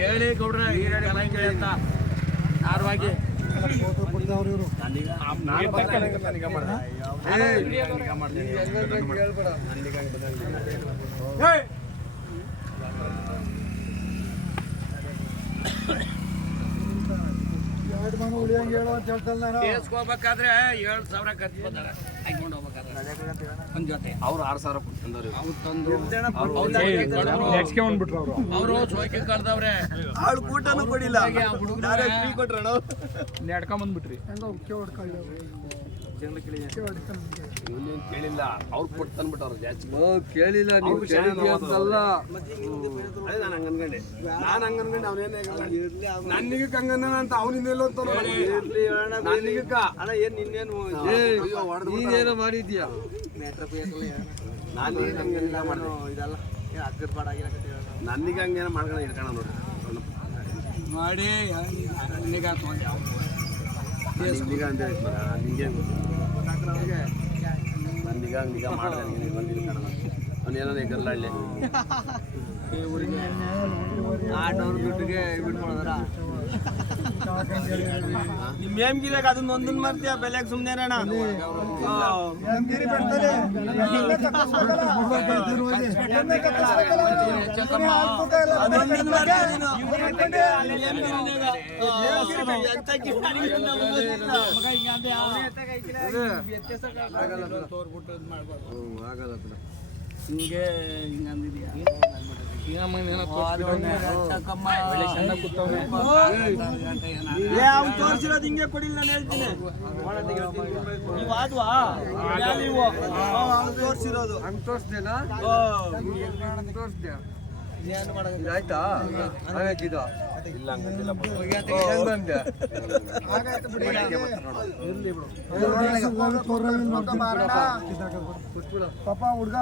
ಹೇಳಿ ಗೌಡ್ರೆ ಅಂತ ಧಾರವಾಗಿ ಕೇಸ್ಕೋಬೇಕಾದ್ರೆ 7,000 ಖರ್ಚು ಬಂದಾರೆ ಹಾಕೊಂಡು ಹೋಗ್ಬೇಕಾದ್ರೆ ಒಂದ್ ಜೊತೆ ಅವ್ರು 6,000 ತಂದವ್ರು ಅವರು ಸೋಕೆ ಕಳ್ದವ್ರೆ ಅವ್ಳು ಕೂಟನೂ ಕೊಡಿಲ್ಲ ಕೊಟ್ರಣ ನಡ್ಕೊಂಬಂದ್ಬಿಟ್ರಿ ಕೇಳಿಲ್ಲ ಅವ್ರು ಕೊಟ್ಟು ತಂದ್ಬಿಟ್ಟವ್ರು ಜಾಸ್ತಿ ಕೇಳಿಲ್ಲ ನೀವು ಕೇಳಿಲ್ಲ ನಾನು ಹಂಗನ್ಕಂಡೆ ಅವನೇನೇ ನನ್ನಿಗೆ ಕಂಗನ ಅಂತ ಅವನಿಂದ ಎಲ್ಲೋ ಅಂತ ನನ್ನಿಗ ಅಣ್ಣ ಏನ್ ನಿನ್ನೇನು ನೀನೇನೋ ಮಾಡಿದ್ಯಾ ನಾನು ಏನು ಹಂಗೆಲ್ಲ ಮಾಡಿದೆ ಇದೆಲ್ಲ ಅಗ್ಗದ ಬಾಡ ನನ್ನಿಗೆ ಹಂಗೇನೋ ಮಾಡ್ಕೊಂಡು ಇಟ್ಕೋಣ ನೋಡಿ ಮಾಡಿ ನಿಗ ಅಂತ ನಿಂಗೆ ನಿಗ ಮಾಡಿದೆ ಬಂದಿರ್ತಾನ ಅವನೇನೋ ಗಲ್ಲಾಳ್ಳಿ ಆಟವ್ರ ದುಡ್ಡಿಗೆ ಬಿಟ್ಕೊಳೋದ್ರ ನಿಮ್ ಏಮ್ಗಿಲಾಗ ಅದನ್ನ ಒಂದನ್ ಮಾಡ್ತೀಯ ಬೆಲೆಗೆ ಸುಮ್ನೆ ಹಿಂಗೆ ಹಿಂಗಂದಿದ್ಯಾ ತೋರಿಸಿರೋದು ಹಿಂಗೆ ಕೊಡಿಲ್ಲ ನಾನು ಹೇಳ್ತೀನಿ ನೀವು ಆದ್ವಾ ತೋರಿಸಿರೋದು ಹಂಗೆ ತೋರಿಸ್ದೇನಾ ತೋರಿಸ್ದೆ ಆಯ್ತಾ ಹಾಗಾಕಿದ ಇಲ್ಲ ಪಾಪ ಹುಡುಗ